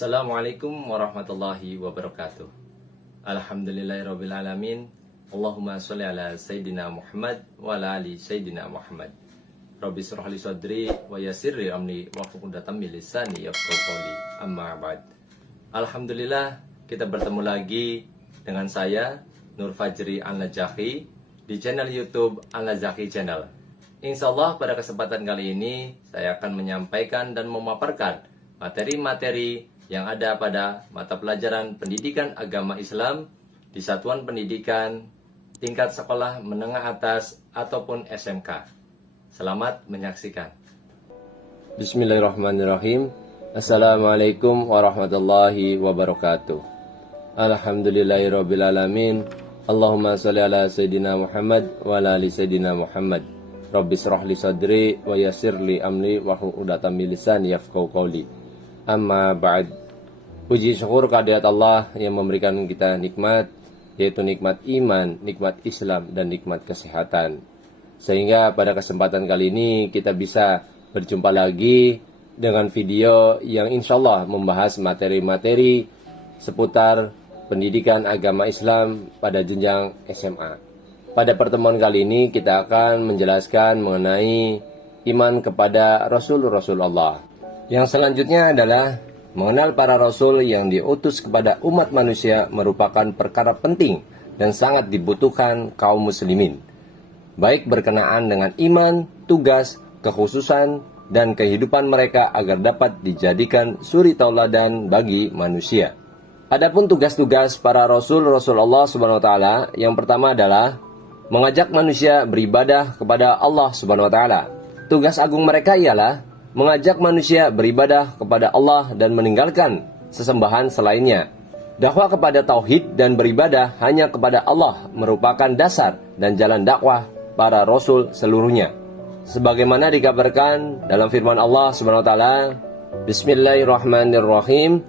Assalamualaikum warahmatullahi wabarakatuh. Alhamdulillahirrabbilalamin. Allahumma sholli ala Sayyidina Muhammad wa ala ali Sayyidina Muhammad. Rabbi shrah li sadri wa yassir li amri wa uqdatam min lisani yafqahu qawli. Amma ba'd. Alhamdulillah, kita bertemu lagi dengan saya Nur Fajri Al-Najahi di channel YouTube Al-Najahi Channel. Insyaallah pada kesempatan kali ini saya akan menyampaikan dan memaparkan materi-materi yang ada pada mata pelajaran pendidikan agama Islam di satuan pendidikan tingkat sekolah menengah atas ataupun SMK. Selamat menyaksikan. Bismillahirrahmanirrahim. Assalamualaikum warahmatullahi wabarakatuh. Alhamdulillahirrabbilalamin. Allahumma sholli ala Sayyidina Muhammad wa ala ali Sayyidina Muhammad. Rabbi shrah li sadri wa yassir li amri wa uqdatam min lisani yafqahu qawli. Amma ba'd. Puji syukur kehadirat Allah yang memberikan kita nikmat, yaitu nikmat iman, nikmat Islam, dan nikmat kesehatan. Sehingga pada kesempatan kali ini kita bisa berjumpa lagi dengan video yang insya Allah membahas materi-materi seputar pendidikan agama Islam pada jenjang SMA. Pada pertemuan kali ini kita akan menjelaskan mengenai iman kepada Rasul-Rasul Allah. Yang selanjutnya adalah mengenal para Rasul yang diutus kepada umat manusia merupakan perkara penting dan sangat dibutuhkan kaum muslimin, baik berkenaan dengan iman, tugas, kekhususan, dan kehidupan mereka agar dapat dijadikan suri tauladan bagi manusia. Adapun tugas-tugas para Rasul-Rasul Allah Subhanahu wa Ta'ala, yang pertama adalah mengajak manusia beribadah kepada Allah Subhanahu wa Ta'ala. Tugas agung mereka ialah mengajak manusia beribadah kepada Allah dan meninggalkan sesembahan selainnya. Dakwah kepada tauhid dan beribadah hanya kepada Allah merupakan dasar dan jalan dakwah para rasul seluruhnya. Sebagaimana dikabarkan dalam firman Allah Subhanahu wa taala, Bismillahirrahmanirrahim.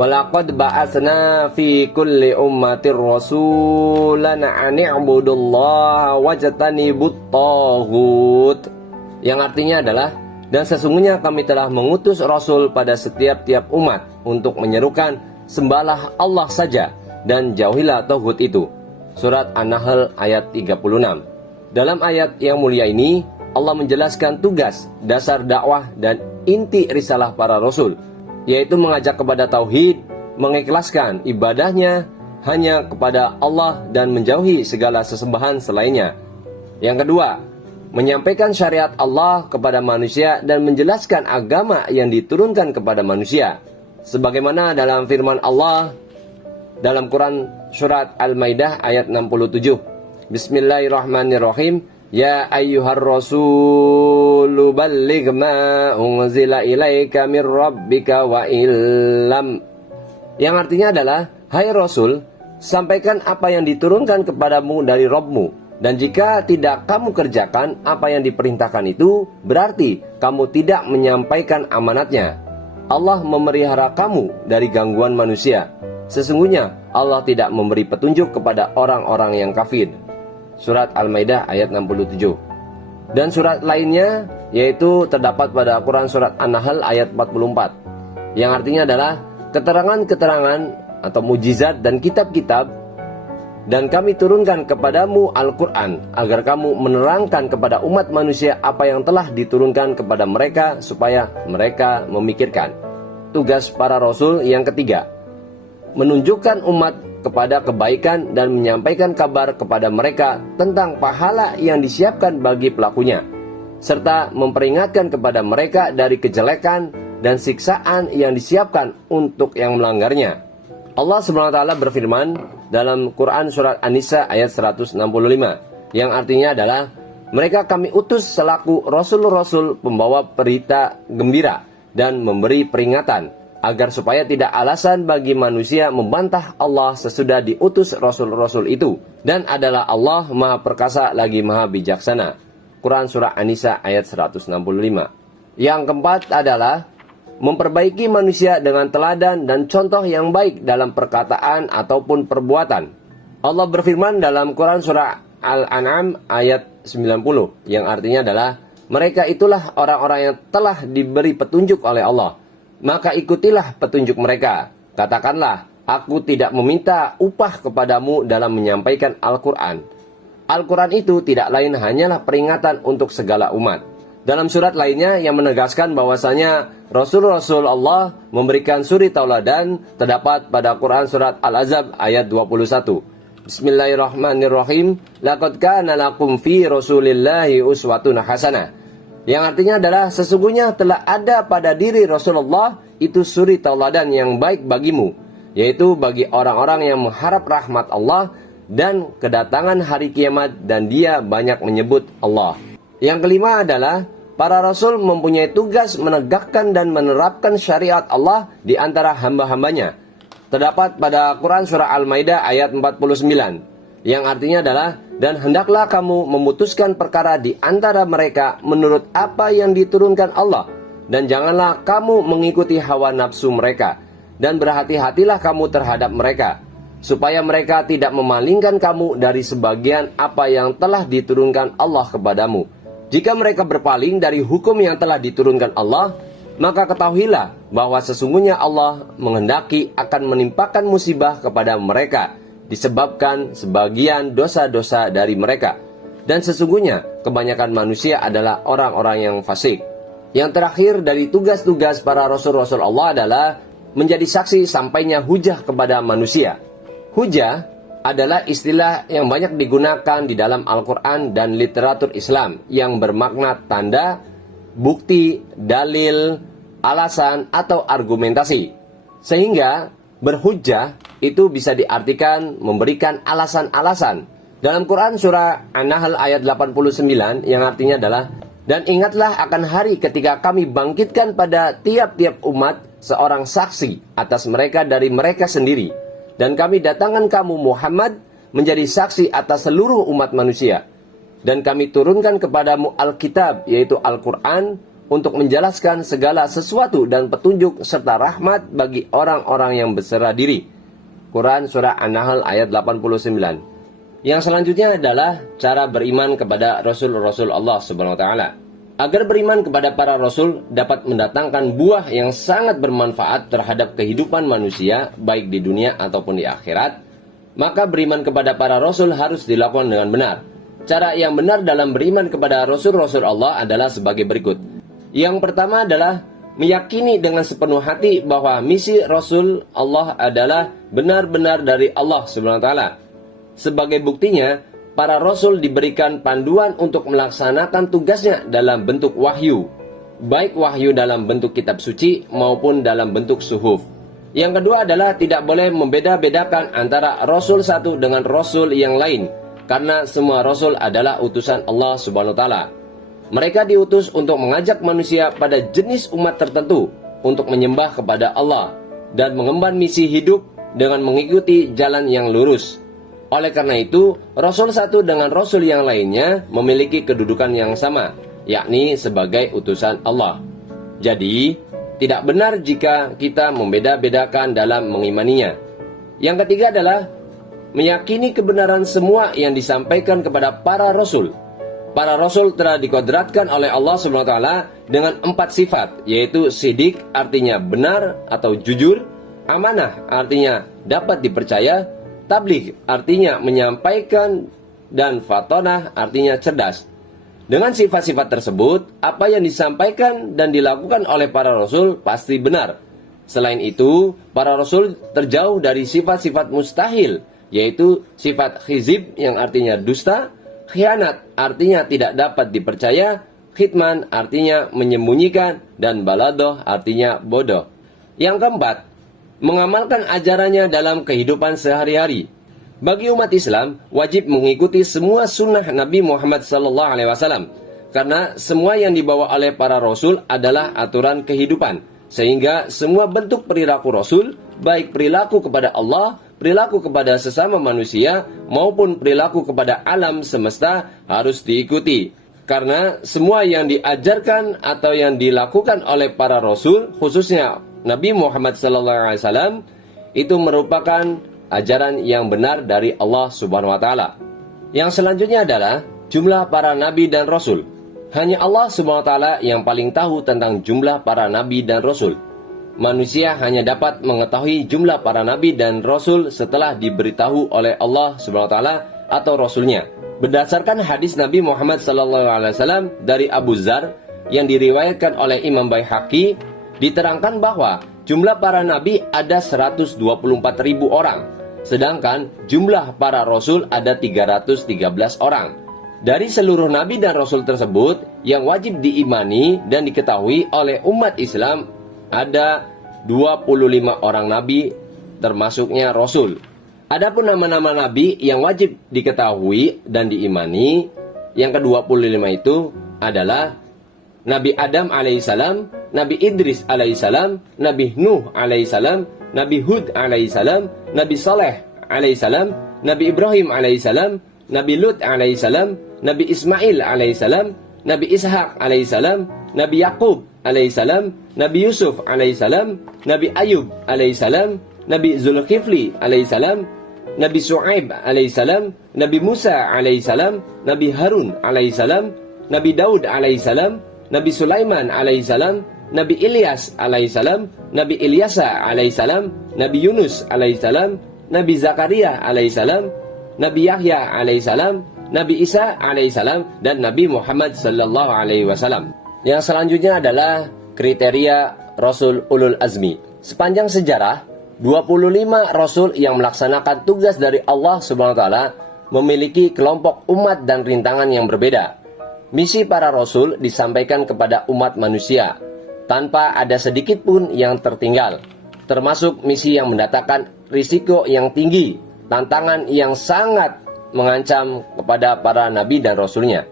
Walaqad ba'atsna fi kulli ummatir rasulan an i'budullaha wajtanibut taghut. Yang artinya adalah, dan sesungguhnya kami telah mengutus Rasul pada setiap-tiap umat untuk menyerukan sembahlah Allah saja dan jauhilah tauhid itu. Surat An-Nahl ayat 36. Dalam ayat yang mulia ini, Allah menjelaskan tugas, dasar dakwah dan inti risalah para Rasul, yaitu mengajak kepada tauhid, mengikhlaskan ibadahnya hanya kepada Allah dan menjauhi segala sesembahan selainnya. Yang kedua, menyampaikan syariat Allah kepada manusia dan menjelaskan agama yang diturunkan kepada manusia. Sebagaimana dalam firman Allah dalam Quran surat Al-Maidah ayat 67. Bismillahirrahmanirrahim. Ya ayyuhar rasulu balligh ma unzila ilaika mir rabbika wa illam. Yang artinya adalah, hai Rasul, sampaikan apa yang diturunkan kepadamu dari Rabbmu. Dan jika tidak kamu kerjakan apa yang diperintahkan itu, berarti kamu tidak menyampaikan amanatnya. Allah memelihara kamu dari gangguan manusia. Sesungguhnya Allah tidak memberi petunjuk kepada orang-orang yang kafir. Surat Al-Maidah ayat 67. Dan surat lainnya yaitu terdapat pada Quran surat An-Nahl ayat 44. Yang artinya adalah keterangan-keterangan atau mujizat dan kitab-kitab, dan kami turunkan kepadamu Al-Quran agar kamu menerangkan kepada umat manusia apa yang telah diturunkan kepada mereka supaya mereka memikirkan. Tugas para Rasul yang ketiga, menunjukkan umat kepada kebaikan dan menyampaikan kabar kepada mereka tentang pahala yang disiapkan bagi pelakunya, serta memperingatkan kepada mereka dari kejelekan dan siksaan yang disiapkan untuk yang melanggarnya. Allah SWT berfirman dalam Quran surat An-Nisa ayat 165, yang artinya adalah, mereka kami utus selaku rasul-rasul pembawa berita gembira dan memberi peringatan, agar supaya tidak alasan bagi manusia membantah Allah sesudah diutus rasul-rasul itu, dan adalah Allah Maha Perkasa lagi Maha Bijaksana. Quran surah An-Nisa ayat 165. Yang keempat adalah memperbaiki manusia dengan teladan dan contoh yang baik dalam perkataan ataupun perbuatan. Allah berfirman dalam Quran surah Al-An'am ayat 90, yang artinya adalah, mereka itulah orang-orang yang telah diberi petunjuk oleh Allah. maka ikutilah petunjuk mereka. Katakanlah, aku tidak meminta upah kepadamu dalam menyampaikan Al-Quran. Al-Quran itu tidak lain hanyalah peringatan untuk segala umat. Dalam surat lainnya yang menegaskan bahwasanya Rasul-Rasul Allah memberikan suri tauladan terdapat pada Quran surat Al-Ahzab ayat 21. Bismillahirrahmanirrahim. Laqad kana lakum fi Rasulillahi uswatun hasanah. Yang artinya adalah sesungguhnya telah ada pada diri Rasulullah itu suri tauladan yang baik bagimu, yaitu bagi orang-orang yang mengharap rahmat Allah dan kedatangan hari kiamat, dan dia banyak menyebut Allah. Yang kelima adalah para rasul mempunyai tugas menegakkan dan menerapkan syariat Allah di antara hamba-hambanya. Terdapat pada Quran surah Al-Maidah ayat 49, yang artinya adalah, dan hendaklah kamu memutuskan perkara di antara mereka menurut apa yang diturunkan Allah, dan janganlah kamu mengikuti hawa nafsu mereka, dan berhati-hatilah kamu terhadap mereka, supaya mereka tidak memalingkan kamu dari sebagian apa yang telah diturunkan Allah kepadamu. Jika mereka berpaling dari hukum yang telah diturunkan Allah, maka ketahuilah bahwa sesungguhnya Allah menghendaki akan menimpakan musibah kepada mereka disebabkan sebagian dosa-dosa dari mereka. Dan sesungguhnya kebanyakan manusia adalah orang-orang yang fasik. Yang terakhir dari tugas-tugas para rasul-rasul Allah adalah menjadi saksi sampainya hujah kepada manusia. Hujah adalah istilah yang banyak digunakan di dalam Al-Quran dan literatur Islam yang bermakna tanda, bukti, dalil, alasan, atau argumentasi. Sehingga berhujjah itu bisa diartikan memberikan alasan-alasan. Dalam Quran surah An-Nahl ayat 89 yang artinya adalah, dan ingatlah akan hari ketika kami bangkitkan pada tiap-tiap umat seorang saksi atas mereka dari mereka sendiri, dan kami datangkan kamu Muhammad menjadi saksi atas seluruh umat manusia, dan kami turunkan kepadamu Alkitab yaitu Al-Quran untuk menjelaskan segala sesuatu dan petunjuk serta rahmat bagi orang-orang yang berserah diri. Quran surah An-Nahl ayat 89. Yang selanjutnya adalah cara beriman kepada Rasul-Rasul Allah Subhanahu wa Ta'ala. Agar beriman kepada para Rasul dapat mendatangkan buah yang sangat bermanfaat terhadap kehidupan manusia, baik di dunia ataupun di akhirat, maka beriman kepada para Rasul harus dilakukan dengan benar. Cara yang benar dalam beriman kepada Rasul-Rasul Allah adalah sebagai berikut. Yang pertama adalah meyakini dengan sepenuh hati bahwa misi Rasul Allah adalah benar-benar dari Allah Subhanahu wa Ta'ala. Sebagai buktinya, para Rasul diberikan panduan untuk melaksanakan tugasnya dalam bentuk wahyu, baik wahyu dalam bentuk kitab suci maupun dalam bentuk suhuf. Yang kedua adalah tidak boleh membeda-bedakan antara Rasul satu dengan Rasul yang lain, karena semua Rasul adalah utusan Allah Subhanahu wa Ta'ala. Mereka diutus untuk mengajak manusia pada jenis umat tertentu untuk menyembah kepada Allah dan mengemban misi hidup dengan mengikuti jalan yang lurus. Oleh karena itu, Rasul satu dengan Rasul yang lainnya memiliki kedudukan yang sama, yakni sebagai utusan Allah. Jadi, tidak benar jika kita membeda-bedakan dalam mengimaninya. Yang ketiga adalah meyakini kebenaran semua yang disampaikan kepada para Rasul. Para Rasul telah dikodratkan oleh Allah SWT dengan 4 sifat, yaitu sidik artinya benar atau jujur, amanah artinya dapat dipercaya, tabligh artinya menyampaikan, dan fatonah artinya cerdas. Dengan sifat-sifat tersebut, apa yang disampaikan dan dilakukan oleh para Rasul pasti benar. Selain itu, para Rasul terjauh dari sifat-sifat mustahil, yaitu sifat khizib yang artinya dusta, khianat artinya tidak dapat dipercaya, khitman artinya menyembunyikan, dan baladoh artinya bodoh. Yang keempat, mengamalkan ajarannya dalam kehidupan sehari-hari. Bagi umat Islam, wajib mengikuti semua sunnah Nabi Muhammad SAW, karena semua yang dibawa oleh para Rasul adalah aturan kehidupan, sehingga semua bentuk perilaku Rasul, baik perilaku kepada Allah, perilaku kepada sesama manusia, maupun perilaku kepada alam semesta harus diikuti. Karena semua yang diajarkan atau yang dilakukan oleh para Rasul, khususnya Nabi Muhammad SAW, itu merupakan ajaran yang benar dari Allah Subhanahu wa Ta'ala. Yang selanjutnya adalah jumlah para nabi dan rasul. Hanya Allah Subhanahu wa Ta'ala yang paling tahu tentang jumlah para nabi dan rasul. manusia hanya dapat mengetahui jumlah para nabi dan rasul setelah diberitahu oleh Allah Subhanahu wa taala atau rasulnya. Berdasarkan hadis Nabi Muhammad SAW dari Abu Dzar yang diriwayatkan oleh Imam Baihaqi, diterangkan bahwa jumlah para nabi ada 124.000 orang, sedangkan jumlah para rasul ada 313 orang. Dari seluruh nabi dan rasul tersebut, yang wajib diimani dan diketahui oleh umat Islam ada 25 orang nabi, termasuknya rasul. Adapun nama-nama nabi yang wajib diketahui dan diimani, yang ke-25 itu adalah Nabi Adam alaihissalam, Nabi Idris alaihissalam, Nabi Nuh alaihissalam, Nabi Hud alaihissalam, Nabi Saleh alaihissalam, Nabi Ibrahim alaihissalam, Nabi Lut alaihissalam, Nabi Ismail alaihissalam, Nabi Ishak alaihissalam, Nabi Yakub alaihissalam, Nabi Yusuf alaihissalam, Nabi Ayub alaihissalam, Nabi Zulkifli alaihissalam, Nabi Shu'aib alaihissalam, Nabi Musa alaihissalam, Nabi Harun alaihissalam, Nabi Daud alaihissalam, Nabi Sulaiman alaihissalam, Nabi Ilyas alaihissalam, Nabi Ilyasa alaihissalam, Nabi Yunus alaihissalam, Nabi Zakaria alaihissalam, Nabi Yahya alaihissalam, Nabi Isa alaihissalam, dan Nabi Muhammad sallallahu alaihi wasallam. Yang selanjutnya adalah kriteria Rasul Ulul Azmi. Sepanjang sejarah, 25 Rasul yang melaksanakan tugas dari Allah Subhanahu wa taala memiliki kelompok umat dan rintangan yang berbeda. Misi para Rasul disampaikan kepada umat manusia tanpa ada sedikit pun yang tertinggal, termasuk misi yang mendatangkan risiko yang tinggi, tantangan yang sangat mengancam kepada para nabi dan rasulnya.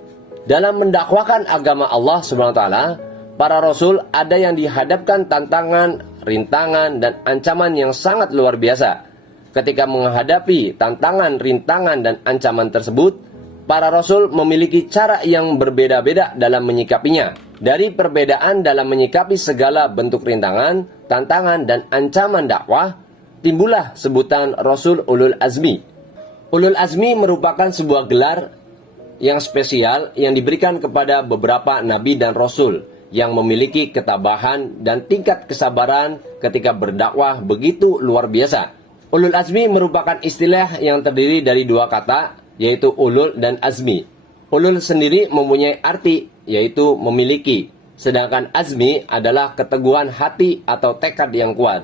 Dalam mendakwakan agama Allah Subhanahu wa taala, para rasul ada yang dihadapkan tantangan, rintangan, dan ancaman yang sangat luar biasa. Ketika menghadapi tantangan, rintangan, dan ancaman tersebut, para rasul memiliki cara yang berbeda-beda dalam menyikapinya. Dari perbedaan dalam menyikapi segala bentuk rintangan, tantangan, dan ancaman dakwah, timbullah sebutan Rasul Ulul Azmi. Ulul Azmi merupakan sebuah gelar yang spesial yang diberikan kepada beberapa nabi dan rasul yang memiliki ketabahan dan tingkat kesabaran ketika berdakwah begitu luar biasa. Ulul Azmi merupakan istilah yang terdiri dari dua kata, yaitu ulul dan azmi. Ulul sendiri mempunyai arti, yaitu memiliki, sedangkan azmi adalah keteguhan hati atau tekad yang kuat.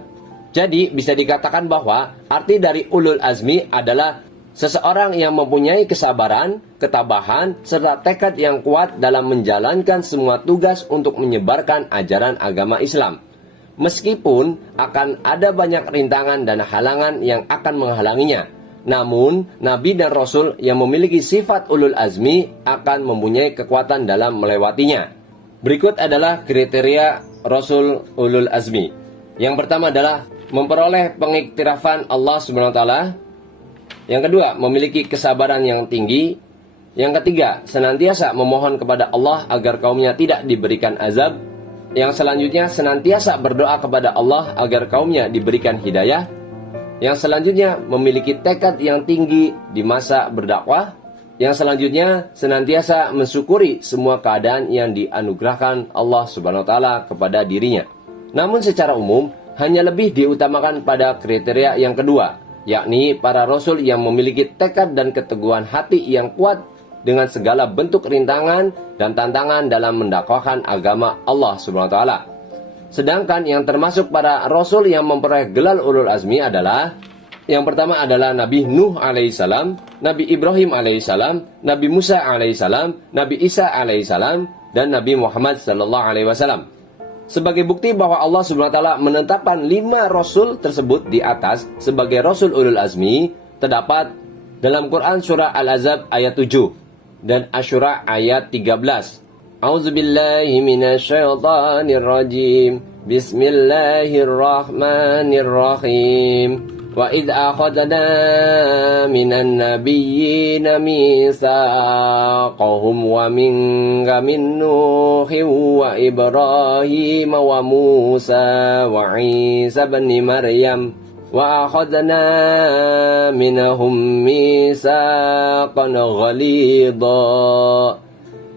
Jadi bisa dikatakan bahwa arti dari ulul azmi adalah seseorang yang mempunyai kesabaran, ketabahan, serta tekad yang kuat dalam menjalankan semua tugas untuk menyebarkan ajaran agama Islam. Meskipun akan ada banyak rintangan dan halangan yang akan menghalanginya, namun Nabi dan Rasul yang memiliki sifat ulul azmi akan mempunyai kekuatan dalam melewatinya. Berikut adalah kriteria Rasul ulul azmi. Yang pertama adalah memperoleh pengiktirafan Allah Subhanahu wa taala. Yang kedua, memiliki kesabaran yang tinggi. Yang ketiga, senantiasa memohon kepada Allah agar kaumnya tidak diberikan azab. Yang selanjutnya, senantiasa berdoa kepada Allah agar kaumnya diberikan hidayah. Yang selanjutnya, memiliki tekad yang tinggi di masa berdakwah. Yang selanjutnya, senantiasa mensyukuri semua keadaan yang dianugerahkan Allah Subhanahu wa taala kepada dirinya. Namun secara umum, hanya lebih diutamakan pada kriteria yang kedua, yakni para rasul yang memiliki tekad dan keteguhan hati yang kuat dengan segala bentuk rintangan dan tantangan dalam mendakwahkan agama Allah Subhanahu wa taala. Sedangkan yang termasuk para rasul yang memperoleh gelar ulul azmi adalah, yang pertama adalah Nabi Nuh alaihissalam, Nabi Ibrahim alaihissalam, Nabi Musa alaihissalam, Nabi Isa alaihissalam, dan Nabi Muhammad sallallahu alaihi wasallam. Sebagai bukti bahwa Allah Subhanahu wa taala menetapkan 5 rasul tersebut di atas sebagai rasul ulul azmi, terdapat dalam Quran surah Al-Ahzab ayat 7 dan Asy-Syura ayat 13. A'udzubillahi minasyaitonir rajim. Bismillahirrahmanirrahim. Wa idh akhadna minan nabiyyina mitsaqahum wa minka min Nuhin wa Ibrahim wa Musa wa Isa ibn Maryam wa akhadna minhum mitsaqan ghalidha.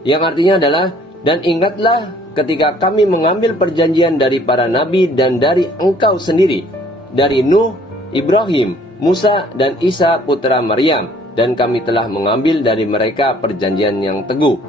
Yang artinya adalah, dan ingatlah ketika kami mengambil perjanjian dari para nabi dan dari engkau sendiri, dari Nuh, Ibrahim, Musa, dan Isa putra Maryam, dan kami telah mengambil dari mereka perjanjian yang teguh.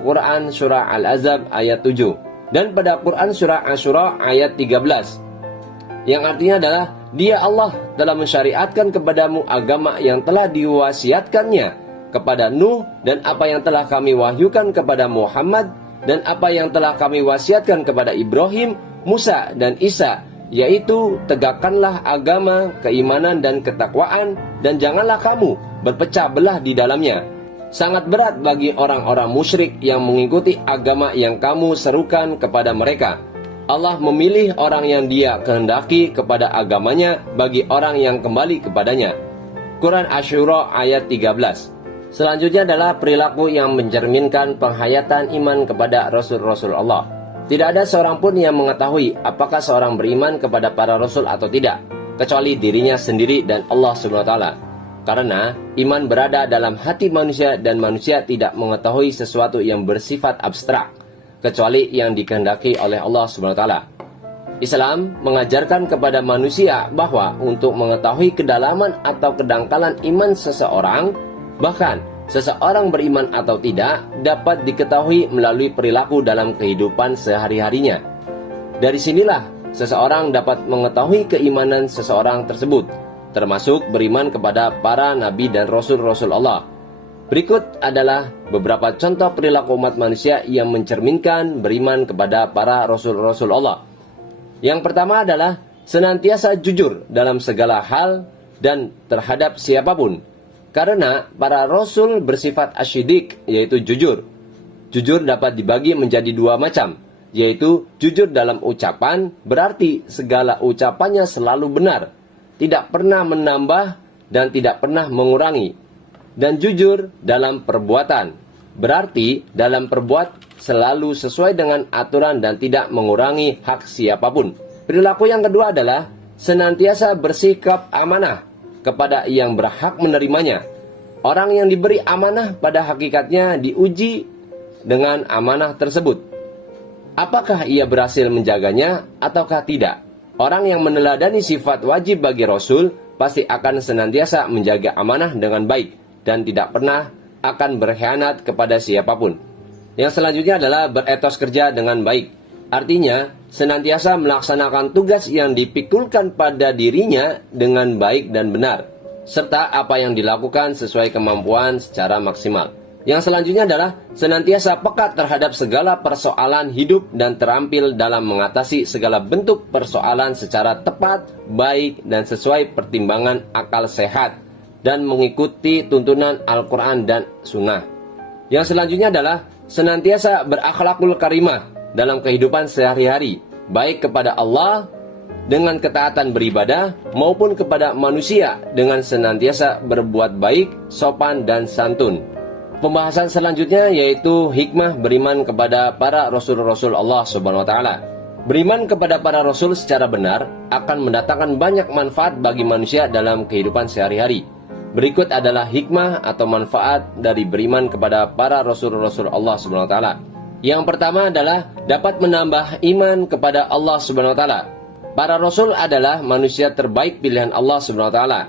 Quran Surah Al-Ahzab ayat 7. Dan pada Quran Surah Asyura ayat 13, yang artinya adalah, Dia Allah telah mensyariatkan kepadamu agama yang telah diwasiatkannya kepada Nuh, dan apa yang telah kami wahyukan kepada Muhammad, dan apa yang telah kami wasiatkan kepada Ibrahim, Musa, dan Isa, yaitu tegakkanlah agama, keimanan, dan ketakwaan, dan janganlah kamu berpecah belah di dalamnya. Sangat berat bagi orang-orang musyrik yang mengikuti agama yang kamu serukan kepada mereka. Allah memilih orang yang Dia kehendaki kepada agamanya bagi orang yang kembali kepadanya. Quran Asyura ayat 13. Selanjutnya adalah perilaku yang mencerminkan penghayatan iman kepada Rasul-Rasul Allah. Tidak ada seorang pun yang mengetahui apakah seorang beriman kepada para Rasul atau tidak, kecuali dirinya sendiri dan Allah SWT. Karena iman berada dalam hati manusia dan manusia tidak mengetahui sesuatu yang bersifat abstrak, kecuali yang dikehendaki oleh Allah SWT. Islam mengajarkan kepada manusia bahwa untuk mengetahui kedalaman atau kedangkalan iman seseorang, bahkan seseorang beriman atau tidak, dapat diketahui melalui perilaku dalam kehidupan sehari-harinya. Dari sinilah seseorang dapat mengetahui keimanan seseorang tersebut, termasuk beriman kepada para nabi dan rasul-rasul Allah. Berikut adalah beberapa contoh perilaku umat manusia yang mencerminkan beriman kepada para rasul-rasul Allah. Yang pertama adalah senantiasa jujur dalam segala hal dan terhadap siapapun. Karena para rasul bersifat asyidik, yaitu jujur. Jujur dapat dibagi menjadi dua macam, yaitu jujur dalam ucapan, berarti segala ucapannya selalu benar, tidak pernah menambah dan tidak pernah mengurangi. Dan jujur dalam perbuatan, berarti dalam perbuat selalu sesuai dengan aturan dan tidak mengurangi hak siapapun. Perilaku yang kedua adalah senantiasa bersikap amanah kepada yang berhak menerimanya. Orang yang diberi amanah pada hakikatnya diuji dengan amanah tersebut. Apakah ia berhasil menjaganya ataukah tidak? Orang yang meneladani sifat wajib bagi Rasul pasti akan senantiasa menjaga amanah dengan baik dan tidak pernah akan berkhianat kepada siapapun. Yang selanjutnya adalah beretos kerja dengan baik. Artinya, senantiasa melaksanakan tugas yang dipikulkan pada dirinya dengan baik dan benar, serta apa yang dilakukan sesuai kemampuan secara maksimal. Yang selanjutnya adalah senantiasa peka terhadap segala persoalan hidup dan terampil dalam mengatasi segala bentuk persoalan secara tepat, baik, dan sesuai pertimbangan akal sehat, dan mengikuti tuntunan Al-Quran dan Sunnah. Yang selanjutnya adalah senantiasa berakhlakul karimah dalam kehidupan sehari-hari, baik kepada Allah dengan ketaatan beribadah maupun kepada manusia dengan senantiasa berbuat baik, sopan, dan santun. Pembahasan selanjutnya yaitu hikmah beriman kepada para rasul-rasul Allah Subhanahu wa taala. Beriman kepada para rasul secara benar akan mendatangkan banyak manfaat bagi manusia dalam kehidupan sehari-hari. Berikut adalah hikmah atau manfaat dari beriman kepada para rasul-rasul Allah Subhanahu wa taala. Yang pertama adalah dapat menambah iman kepada Allah Subhanahu wa taala. Para rasul adalah manusia terbaik pilihan Allah Subhanahu wa taala,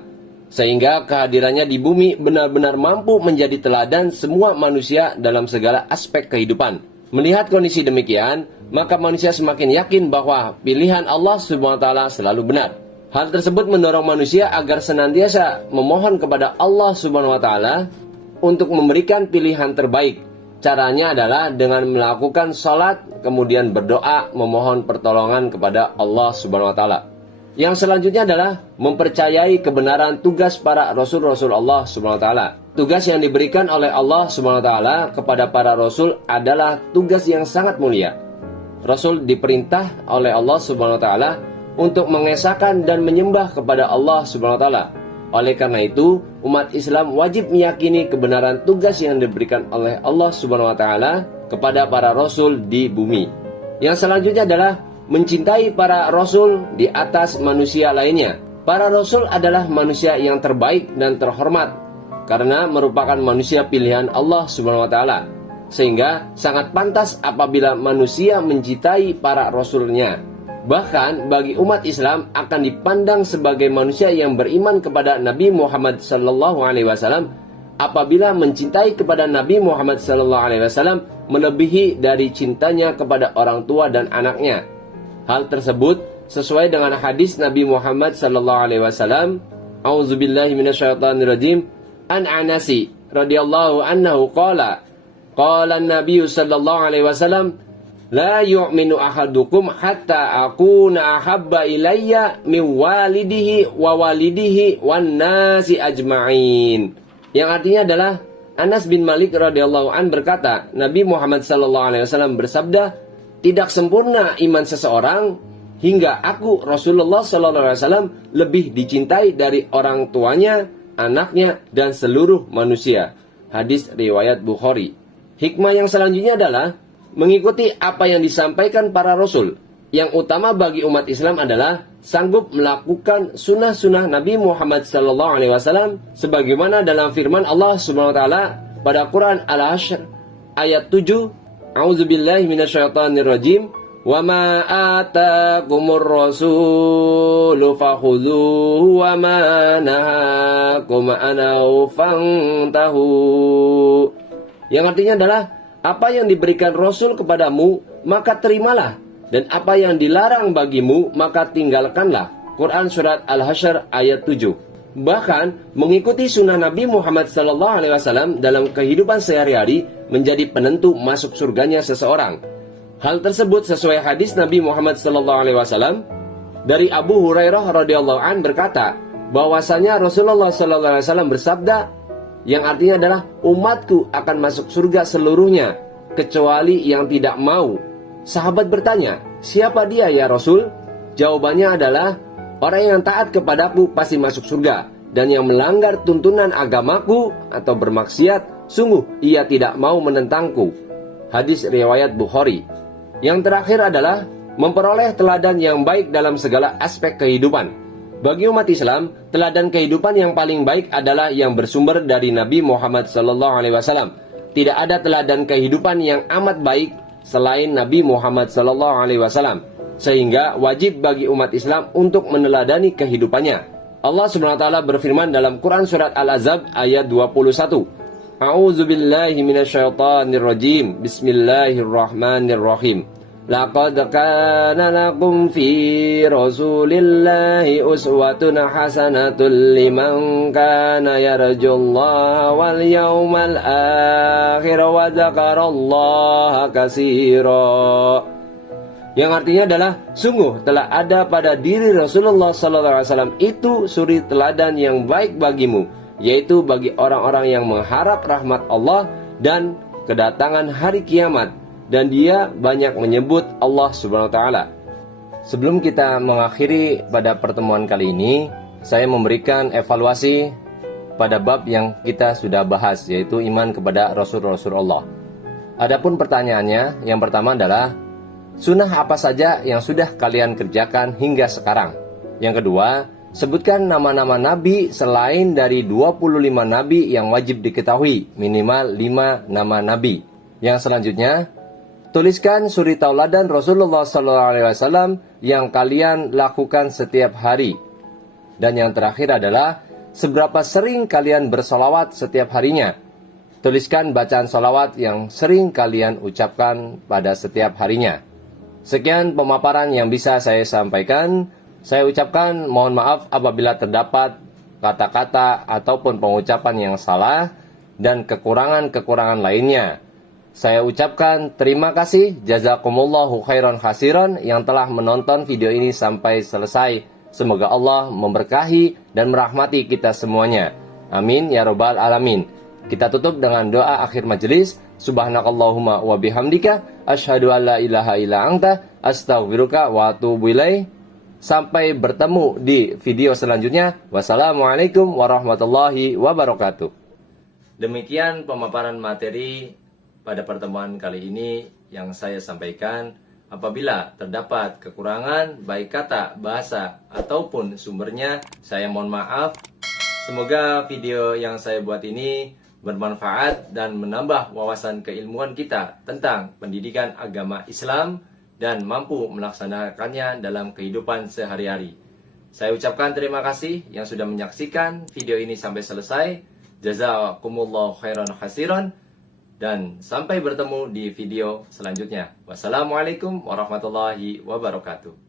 sehingga kehadirannya di bumi benar-benar mampu menjadi teladan semua manusia dalam segala aspek kehidupan. Melihat kondisi demikian, maka manusia semakin yakin bahwa pilihan Allah SWT selalu benar. Hal tersebut mendorong manusia agar senantiasa memohon kepada Allah SWT untuk memberikan pilihan terbaik. Caranya adalah dengan melakukan salat, kemudian berdoa memohon pertolongan kepada Allah SWT. Yang selanjutnya adalah mempercayai kebenaran tugas para rasul-rasul Allah SWT. Tugas yang diberikan oleh Allah SWT kepada para rasul adalah tugas yang sangat mulia. Rasul diperintah oleh Allah SWT untuk mengesahkan dan menyembah kepada Allah SWT. Oleh karena itu, umat Islam wajib meyakini kebenaran tugas yang diberikan oleh Allah SWT kepada para rasul di bumi. Yang selanjutnya adalah mencintai para rasul di atas manusia lainnya. Para rasul adalah manusia yang terbaik dan terhormat karena merupakan manusia pilihan Allah Subhanahu wa taala. sehingga sangat pantas apabila manusia mencintai para rasulnya. Bahkan bagi umat Islam akan dipandang sebagai manusia yang beriman kepada Nabi Muhammad SAW apabila mencintai kepada Nabi Muhammad SAW melebihi dari cintanya kepada orang tua dan anaknya. Hal tersebut sesuai dengan hadis Nabi Muhammad SAW. A'udzubillahi minasyaitonirrajim. An Anasi radhiyallahu anhu qala an-nabiy sallallahu alaihi wasallam la yu'minu ahadukum hatta akuna ahabba ilayya min walidihi wa walidihi wan nasi ajma'in. Yang artinya adalah Anas bin Malik radhiyallahu an berkata, Nabi Muhammad sallallahu alaihi wasallam bersabda, tidak sempurna iman seseorang hingga aku Rasulullah sallallahu alaihi wasallam lebih dicintai dari orang tuanya, anaknya dan seluruh manusia. Hadis riwayat Bukhari. Hikmah yang selanjutnya adalah mengikuti apa yang disampaikan para rasul. Yang utama bagi umat Islam adalah sanggup melakukan sunnah-sunnah Nabi Muhammad SAW sebagaimana dalam firman Allah Subhanahu wa taala pada Quran Al-Hashr ayat 7, A'udzubillahi minasyaitonirrajim. Wa ma atakumur rasulu fakhudhuhu wa ma nahakum anhu fantahu. Yang artinya adalah apa yang diberikan Rasul kepadamu, maka terimalah. Dan apa yang dilarang bagimu, maka tinggalkanlah. Quran Surat Al-Hashr ayat 7. Bahkan, mengikuti sunnah Nabi Muhammad SAW dalam kehidupan sehari-hari menjadi penentu masuk surganya seseorang. Hal tersebut sesuai hadis Nabi Muhammad SAW dari Abu Hurairah radhiyallahu an berkata, bahwasanya Rasulullah SAW bersabda, yang artinya adalah umatku akan masuk surga seluruhnya kecuali yang tidak mau. Sahabat bertanya, siapa dia ya Rasul? Jawabannya adalah orang yang taat kepadaku pasti masuk surga, dan yang melanggar tuntunan agamaku atau bermaksiat sungguh ia tidak mau menentangku. Hadis riwayat Bukhari. Yang terakhir adalah memperoleh teladan yang baik dalam segala aspek kehidupan. Bagi umat Islam, teladan kehidupan yang paling baik adalah yang bersumber dari Nabi Muhammad SAW. Tidak ada teladan kehidupan yang amat baik selain Nabi Muhammad SAW. Sehingga wajib bagi umat Islam untuk meneladani kehidupannya. Allah SWT berfirman dalam Quran Surat Al-Ahzab ayat 21. A'udzubillahi minasyaitonirrajim. Bismillahirrahmanirrahim. Laqad kana lakum fi rasulillahi uswatun hasanatun liman kana yarjullaha wal yawmal akhir wa dzakarallaha katsira. Yang artinya adalah sungguh telah ada pada diri Rasulullah SAW itu suri teladan yang baik bagimu, yaitu bagi orang-orang yang mengharap rahmat Allah dan kedatangan hari kiamat, dan dia banyak menyebut Allah Subhanahu wa taala. Sebelum kita mengakhiri pada pertemuan kali ini, saya memberikan evaluasi pada bab yang kita sudah bahas, yaitu iman kepada Rasul-Rasul Allah. Adapun pertanyaannya, yang pertama adalah sunnah apa saja yang sudah kalian kerjakan hingga sekarang? Yang kedua, sebutkan nama-nama nabi selain dari 25 nabi yang wajib diketahui, minimal 5 nama nabi. Yang selanjutnya, tuliskan suri tauladan Rasulullah SAW yang kalian lakukan setiap hari. Dan yang terakhir adalah seberapa sering kalian bersolawat setiap harinya. Tuliskan bacaan solawat yang sering kalian ucapkan pada setiap harinya. Sekian pemaparan yang bisa saya sampaikan. Saya ucapkan mohon maaf apabila terdapat kata-kata ataupun pengucapan yang salah dan kekurangan-kekurangan lainnya. Saya ucapkan terima kasih, jazakumullahu khairan khasiran yang telah menonton video ini sampai selesai. Semoga Allah memberkahi dan merahmati kita semuanya. Amin ya robbal alamin. Kita tutup dengan doa akhir majelis. Subhanakallahumma wa bihamdika asyhadu an la ilaha illa anta astaghfiruka wa atubu ilaih. Sampai bertemu di video selanjutnya. Wassalamualaikum warahmatullahi wabarakatuh. Demikian pemaparan materi pada pertemuan kali ini yang saya sampaikan. Apabila terdapat kekurangan baik kata, bahasa ataupun sumbernya, saya mohon maaf. Semoga video yang saya buat ini bermanfaat dan menambah wawasan keilmuan kita tentang pendidikan agama Islam dan mampu melaksanakannya dalam kehidupan sehari-hari. Saya ucapkan terima kasih yang sudah menyaksikan video ini sampai selesai. Jazakumullah khairan khasiran. Dan sampai bertemu di video selanjutnya. Wassalamualaikum warahmatullahi wabarakatuh.